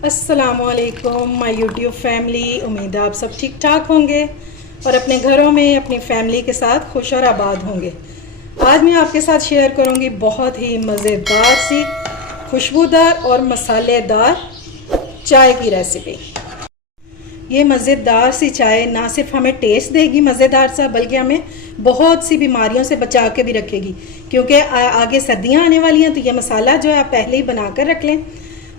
अस्सलामुअलैकुम my YouTube family. उम्मीद है आप सब ठीक ठाक होंगे और अपने घरों में अपनी फैमिली के साथ खुश और आबाद होंगे। आज मैं आपके साथ शेयर करूंगी बहुत ही मज़ेदार सी खुशबूदार और मसालेदार चाय की रेसिपी। ये मज़ेदार सी चाय ना सिर्फ हमें टेस्ट देगी मज़ेदार सा, बल्कि हमें बहुत सी बीमारियों से बचा के भी रखेगी, क्योंकि आगे सर्दियाँ आने वाली हैं। तो ये मसाला जो है आप पहले ही बना कर रख लें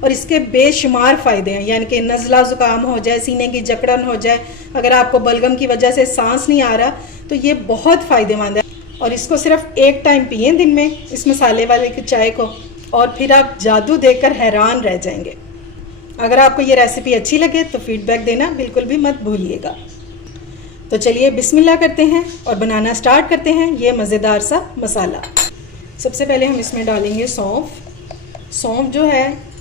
और इसके बेशुमार फ़ायदे हैं। यानी कि नज़ला ज़ुकाम हो जाए, सीने की जकड़न हो जाए, अगर आपको बलगम की वजह से सांस नहीं आ रहा तो ये बहुत फ़ायदेमंद है। और इसको सिर्फ एक टाइम पिएं दिन में, इस मसाले वाले की चाय को, और फिर आप जादू देखकर हैरान रह जाएंगे। अगर आपको ये रेसिपी अच्छी लगे तो फीडबैक देना बिल्कुल भी मत भूलिएगा। तो चलिए बिस्मिल्लाह करते हैं और बनाना स्टार्ट करते हैं ये मज़ेदार सा मसाला। सबसे पहले हम इसमें डालेंगे सौंफ। सौंफ जो है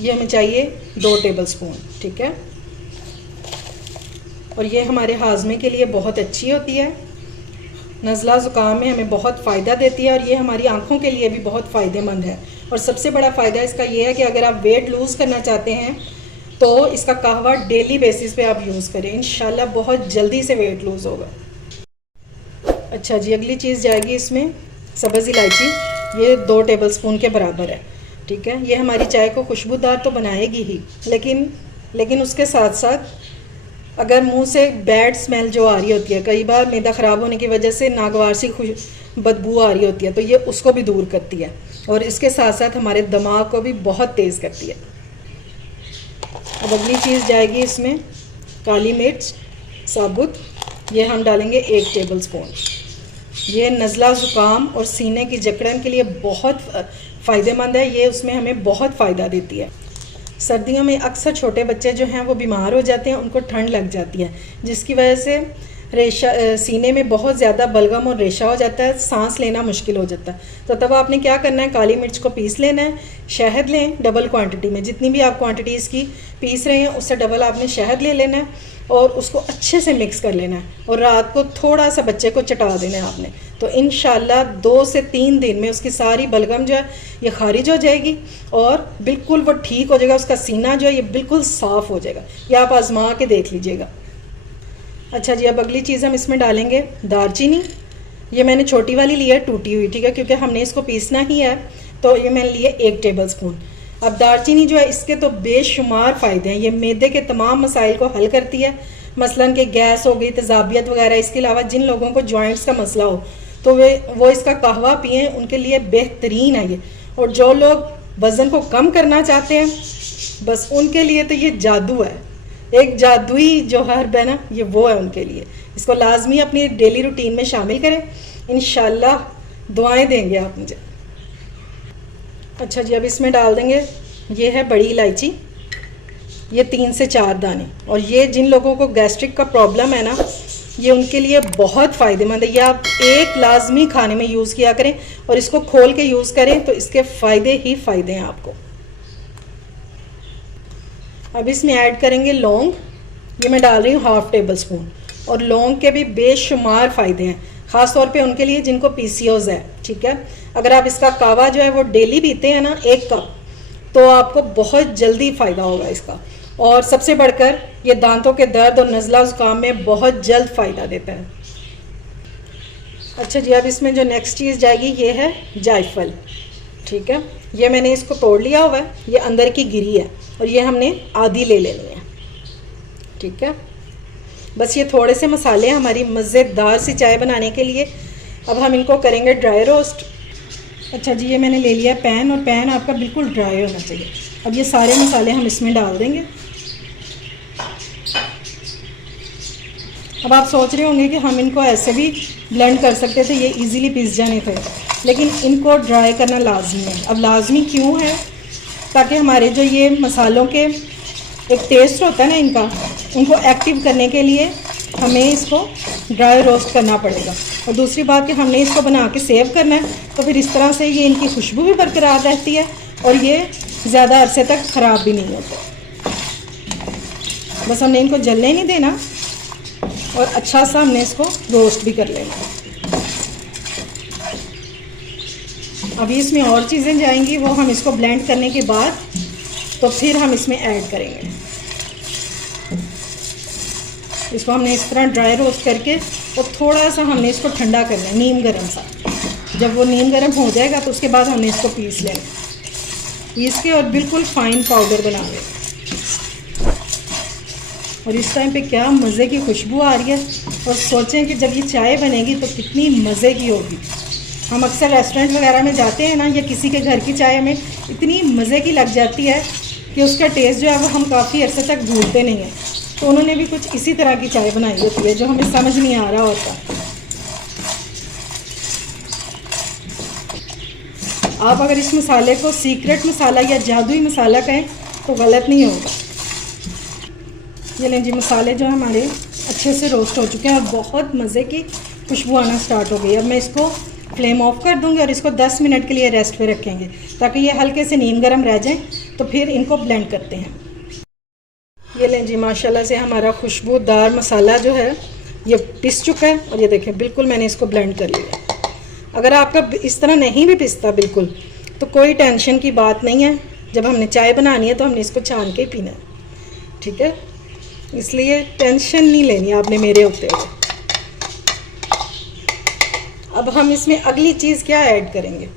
ये हमें चाहिए 2 टेबलस्पून, ठीक है। और ये हमारे हाजमे के लिए बहुत अच्छी होती है, नज़ला ज़ुकाम में हमें बहुत फ़ायदा देती है, और ये हमारी आँखों के लिए भी बहुत फ़ायदेमंद है। और सबसे बड़ा फ़ायदा इसका ये है कि अगर आप वेट लूज़ करना चाहते हैं तो इसका कहवा डेली बेसिस पे आप यूज़ करें, इंशाल्लाह बहुत जल्दी से वेट लूज़ होगा। अच्छा जी, अगली चीज़ जाएगी इसमें सब्ज़ इलायची। ये 2 टेबलस्पून के बराबर है, ठीक है। ये हमारी चाय को खुशबूदार तो बनाएगी ही, लेकिन उसके साथ साथ अगर मुंह से बैड स्मेल जो आ रही होती है, कई बार मैदा ख़राब होने की वजह से नागवार सी बदबू आ रही होती है, तो ये उसको भी दूर करती है। और इसके साथ साथ हमारे दिमाग को भी बहुत तेज़ करती है। अब अगली चीज़ जाएगी इसमें काली मिर्च साबुत। ये हम डालेंगे 1 टेबलस्पून। ये नज़ला ज़ुकाम और सीने की जकड़न के लिए बहुत फ़ायदेमंद है। ये उसमें हमें बहुत फ़ायदा देती है। सर्दियों में अक्सर छोटे बच्चे जो हैं वो बीमार हो जाते हैं, उनको ठंड लग जाती है, जिसकी वजह से सीने में बहुत ज़्यादा बलगम और रेशा हो जाता है, सांस लेना मुश्किल हो जाता है। तो तब आपने क्या करना है, काली मिर्च को पीस लेना है। शहद लें डबल क्वांटिटी में, जितनी भी आप क्वांटिटी इसकी पीस रहे हैं उससे डबल आपने शहद ले लेना है और उसको अच्छे से मिक्स कर लेना है। और रात को थोड़ा सा बच्चे को चटा देना है आपने, तो इंशाल्लाह 2 से 3 दिन में उसकी सारी बलगम जो है ये खारिज हो जाएगी और बिल्कुल वो ठीक हो जाएगा। उसका सीना जो है ये बिल्कुल साफ़ हो जाएगा। ये आप आजमा के देख लीजिएगा। अच्छा जी, अब अगली चीज़ हम इसमें डालेंगे दालचीनी। ये मैंने छोटी वाली ली है, टूटी हुई, ठीक है, क्योंकि हमने इसको पीसना ही है। तो ये मैंने लिए 1 टेबलस्पून। अब दालचीनी जो है इसके तो बेशुमार फ़ायदे हैं। ये मैदे के तमाम मसाइल को हल करती है, मसलन कि गैस हो गई, तेज़ाबियत वगैरह। इसके अलावा जिन लोगों को जॉइंट्स का मसला हो तो वो इसका कहवा पिएँ, उनके लिए बेहतरीन है ये। और जो लोग वज़न को कम करना चाहते हैं बस उनके लिए तो ये जादू है, एक जादुई जो हर्ब है ना, ये वो है उनके लिए। इसको लाजमी अपनी डेली रूटीन में शामिल करें, इंशाल्लाह दुआएं देंगे आप मुझे। अच्छा जी, अब इसमें डाल देंगे, ये है बड़ी इलायची, ये 3 से 4 दाने। और ये जिन लोगों को गैस्ट्रिक का प्रॉब्लम है ना, ये उनके लिए बहुत फ़ायदेमंद है। ये आप एक लाजमी खाने में यूज़ किया करें और इसको खोल के यूज़ करें तो इसके फ़ायदे ही फ़ायदे हैं आपको। अब इसमें ऐड करेंगे लौंग। ये मैं डाल रही हूँ 1/2 टेबलस्पून। और लौंग के भी बेशुमार फ़ायदे हैं, ख़ास तौर पे उनके लिए जिनको PCOS है, ठीक है। अगर आप इसका कावा जो है वो डेली पीते हैं ना 1 कप, तो आपको बहुत जल्दी फ़ायदा होगा इसका। और सबसे बढ़कर ये दांतों के दर्द और नज़ला ज़ुकाम में बहुत जल्द फ़ायदा देता है। अच्छा जी, अब इसमें जो नेक्स्ट चीज़ जाएगी ये है जायफल, ठीक है। ये मैंने इसको तोड़ लिया हुआ है, ये अंदर की गिरी है और ये हमने आधी ले लेनी है, ठीक है। बस ये थोड़े से मसाले हमारी मज़ेदार सी चाय बनाने के लिए। अब हम इनको करेंगे ड्राई रोस्ट। अच्छा जी, ये मैंने ले लिया पैन, और पैन आपका बिल्कुल ड्राई होना चाहिए। अब ये सारे मसाले हम इसमें डाल देंगे। अब आप सोच रहे होंगे कि हम इनको ऐसे भी ब्लेंड कर सकते थे, ये इजीली पिस जाने थे, लेकिन इनको ड्राई करना लाजमी है। अब लाजमी क्यों है, ताकि हमारे जो ये मसालों के एक टेस्ट होता है ना इनका, उनको एक्टिव करने के लिए हमें इसको ड्राई रोस्ट करना पड़ेगा। और दूसरी बात कि हमने इसको बना के सेव करना है, तो फिर इस तरह से ये इनकी खुशबू भी बरकरार रहती है और ये ज़्यादा अरसे तक ख़राब भी नहीं होते। बस हमने इनको जलने नहीं देना और अच्छा सा हमने इसको रोस्ट भी कर लेना। अभी इसमें और चीज़ें जाएंगी, वो हम इसको ब्लेंड करने के बाद तो फिर हम इसमें ऐड करेंगे। इसको हमने इस तरह ड्राई रोस्ट करके और थोड़ा सा हमने इसको ठंडा करना है, नीम गर्म सा। जब वो नीम गर्म हो जाएगा तो उसके बाद हमने इसको पीस लेना, पीस के और बिल्कुल फाइन पाउडर बना लें। और इस टाइम पे क्या मज़े की खुशबू आ रही है, और सोचें कि जब ये चाय बनेगी तो कितनी मज़े की होगी। हम अक्सर रेस्टोरेंट वगैरह में जाते हैं ना, या किसी के घर की चाय हमें इतनी मज़े की लग जाती है कि उसका टेस्ट जो है वो हम काफ़ी अरसे तक भूलते नहीं हैं। तो उन्होंने भी कुछ इसी तरह की चाय बनाई होती है जो हमें समझ नहीं आ रहा होता। आप अगर इस मसाले को सीक्रेट मसाला या जादुई मसाला कहें तो गलत नहीं होगा। ये लें जी, मसाले जो हमारे अच्छे से रोस्ट हो चुके हैं और बहुत मज़े की खुशबू आना स्टार्ट हो गई। अब मैं इसको फ्लेम ऑफ कर दूंगी और इसको 10 मिनट के लिए रेस्ट पे रखेंगे ताकि ये हल्के से नीम गर्म रह जाएं। तो फिर इनको ब्लेंड करते हैं। ये लें जी, माशाल्लाह से हमारा खुशबूदार मसाला जो है ये पिस चुका है। और ये देखें, बिल्कुल मैंने इसको ब्लेंड कर लिया। अगर आपका इस तरह नहीं भी पिसता बिल्कुल तो कोई टेंशन की बात नहीं है। जब हमने चाय बनानी है तो हमने इसको छान के ही पीना है, ठीक है। इसलिए टेंशन नहीं लेनी आपने मेरे होते हुए। अब हम इसमें अगली चीज़ क्या ऐड करेंगे,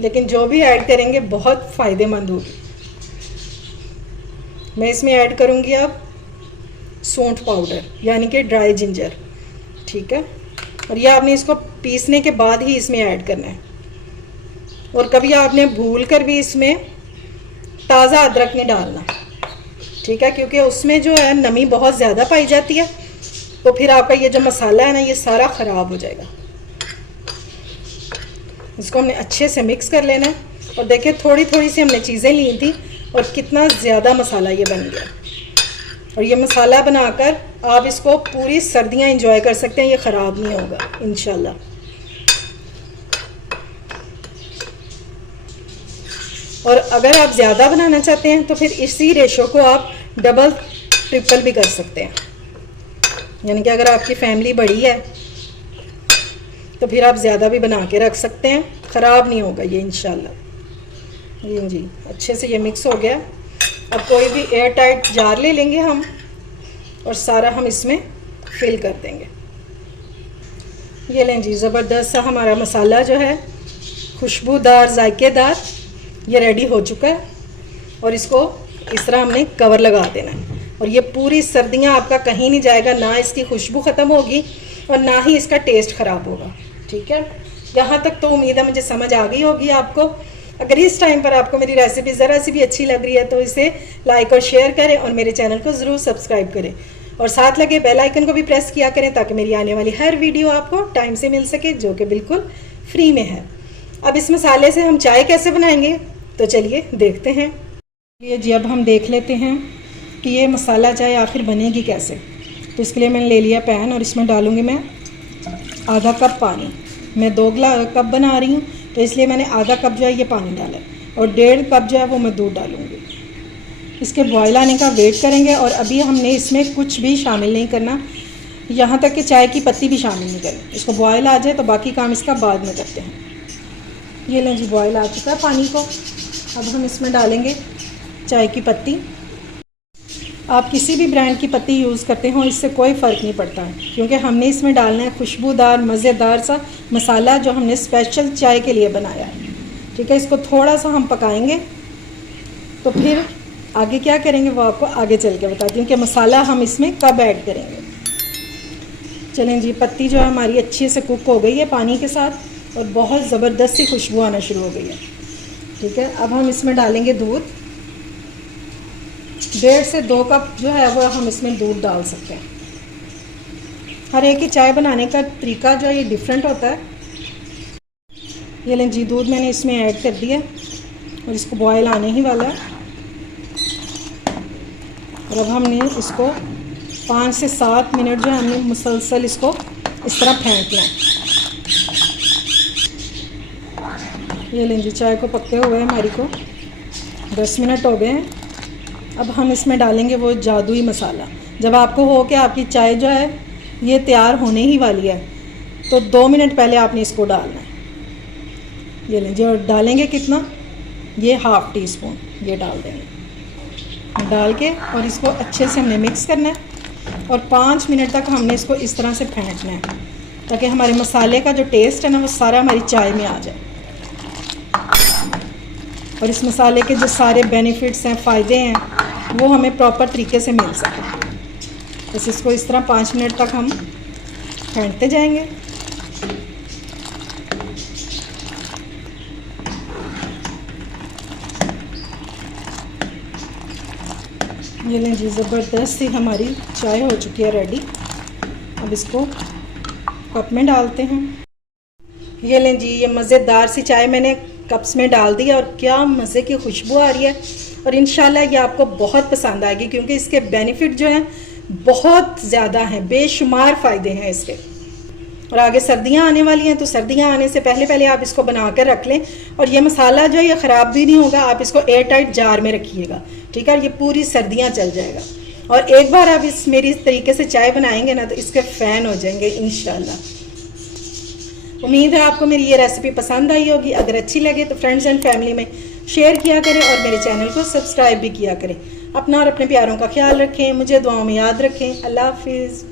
लेकिन जो भी ऐड करेंगे बहुत फ़ायदेमंद होगी। मैं इसमें ऐड करूँगी अब सौंठ पाउडर, यानी कि ड्राई जिंजर, ठीक है। और ये आपने इसको पीसने के बाद ही इसमें ऐड करना है। और कभी आपने भूल कर भी इसमें ताज़ा अदरक नहीं डालना, ठीक है, क्योंकि उसमें जो है नमी बहुत ज़्यादा पाई जाती है। तो फिर आपका ये जो मसाला है ना, ये सारा ख़राब हो जाएगा। इसको हमने अच्छे से मिक्स कर लेना है। और देखिए, थोड़ी थोड़ी सी हमने चीज़ें ली थी और कितना ज़्यादा मसाला ये बन गया। और ये मसाला बनाकर आप इसको पूरी सर्दियाँ इंजॉय कर सकते हैं, ये ख़राब नहीं होगा इंशाल्लाह। और अगर आप ज़्यादा बनाना चाहते हैं तो फिर इसी रेशो को आप डबल ट्रिपल भी कर सकते हैं। यानी कि अगर आपकी फैमिली बड़ी है तो फिर आप ज़्यादा भी बना के रख सकते हैं, ख़राब नहीं होगा ये इंशाल्लाह। ये जी, अच्छे से ये मिक्स हो गया। अब कोई भी एयर टाइट जार ले लेंगे हम और सारा हम इसमें फिल कर देंगे। ये लें जी, ज़बरदस्त सा हमारा मसाला जो है खुशबूदार जायकेदार ये रेडी हो चुका है। और इसको इस तरह हमने कवर लगा देना है। और ये पूरी सर्दियां आपका कहीं नहीं जाएगा, ना इसकी खुशबू ख़त्म होगी और ना ही इसका टेस्ट ख़राब होगा, ठीक है। यहाँ तक तो उम्मीद है मुझे समझ आ गई होगी आपको। अगर इस टाइम पर आपको मेरी रेसिपी ज़रा सी भी अच्छी लग रही है तो इसे लाइक और शेयर करें और मेरे चैनल को ज़रूर सब्सक्राइब करें और साथ लगे बेल आइकन को भी प्रेस किया करें ताकि मेरी आने वाली हर वीडियो आपको टाइम से मिल सके, जो कि बिल्कुल फ्री में है। अब इस मसाले से हम चाय कैसे बनाएंगे तो चलिए देखते हैं। ये जी, अब हम देख लेते हैं कि ये मसाला चाय आखिर बनेगी कैसे। तो इसके लिए मैंने ले लिया पैन और इसमें डालूँगी मैं आधा कप पानी। मैं 2 कप बना रही हूँ तो इसलिए मैंने आधा कप जो है ये पानी डाला है और 1.5 कप जो है वो मैं दूध डालूँगी। इसके बॉयल आने का वेट करेंगे। और अभी हमने इसमें कुछ भी शामिल नहीं करना, यहाँ तक कि चाय की पत्ती भी शामिल नहीं करनी। इसको बॉयल आ जाए तो बाकी काम इसका बाद में करते हैं। ये लें जी, बॉयल आ चुका है पानी को। अब हम इसमें डालेंगे चाय की पत्ती। आप किसी भी ब्रांड की पत्ती यूज़ करते हो इससे कोई फ़र्क नहीं पड़ता है, क्योंकि हमने इसमें डालना है खुशबूदार मज़ेदार सा मसाला जो हमने स्पेशल चाय के लिए बनाया है, ठीक है। इसको थोड़ा सा हम पकाएंगे तो फिर आगे क्या करेंगे वो आपको आगे चल के बताती हूँ कि मसाला हम इसमें कब ऐड करेंगे। चलें जी, पत्ती जो है हमारी अच्छे से कुक हो गई है पानी के साथ और बहुत ज़बरदस्त सी खुशबू आना शुरू हो गई है, ठीक है। अब हम इसमें डालेंगे दूध। 1.5 से 2 कप जो है वो हम इसमें दूध डाल सकते हैं। हर एक की चाय बनाने का तरीका जो है ये डिफरेंट होता है। ये लें जी, दूध मैंने इसमें ऐड कर दिया और इसको बॉयल आने ही वाला है। और अब हमने इसको 5 से 7 मिनट जो है हमने मुसलसल इसको इस तरह फेंटना है। ये लें जी, चाय को पकते हुए हमारी को 10 मिनट हो गए हैं। अब हम इसमें डालेंगे वो जादुई मसाला। जब आपको हो कि आपकी चाय जो है ये तैयार होने ही वाली है तो 2 मिनट पहले आपने इसको डालना है। ये लें जी, और डालेंगे कितना, ये हाफ़ टी स्पून ये डाल देंगे। डाल के और इसको अच्छे से हमने मिक्स करना है और 5 मिनट तक हमने इसको इस तरह से फेंटना है ताकि हमारे मसाले का जो टेस्ट है ना वो सारा हमारी चाय में आ जाए और इस मसाले के जो सारे बेनिफिट्स हैं, फ़ायदे हैं, वो हमें प्रॉपर तरीके से मिल सकें। बस इसको इस तरह 5 मिनट तक हम फेंटते जाएंगे। ये लें जी, ज़बरदस्त सी हमारी चाय हो चुकी है रेडी। अब इसको कप में डालते हैं। ये लें जी, ये मज़ेदार सी चाय मैंने कप्स में डाल दी और क्या मज़े की खुशबू आ रही है और इंशाल्लाह ये आपको बहुत पसंद आएगी क्योंकि इसके बेनिफिट जो हैं बहुत ज़्यादा हैं, बेशुमार फ़ायदे हैं इसके। और आगे सर्दियां आने वाली हैं तो सर्दियां आने से पहले पहले आप इसको बना कर रख लें और ये मसाला जो है ये ख़राब भी नहीं होगा। आप इसको एयर टाइट जार में रखिएगा, ठीक है, और ये पूरी सर्दियां चल जाएगा। और एक बार आप मेरी इस तरीके से चाय बनाएंगे ना तो इसके फ़ैन हो जाएंगे इंशाल्लाह। उम्मीद है आपको मेरी ये रेसिपी पसंद आई होगी। अगर अच्छी लगे तो फ्रेंड्स एंड फैमिली में शेयर किया करें और मेरे चैनल को सब्सक्राइब भी किया करें। अपना और अपने प्यारों का ख्याल रखें, मुझे दुआओं में याद रखें। अल्लाह हाफिज़।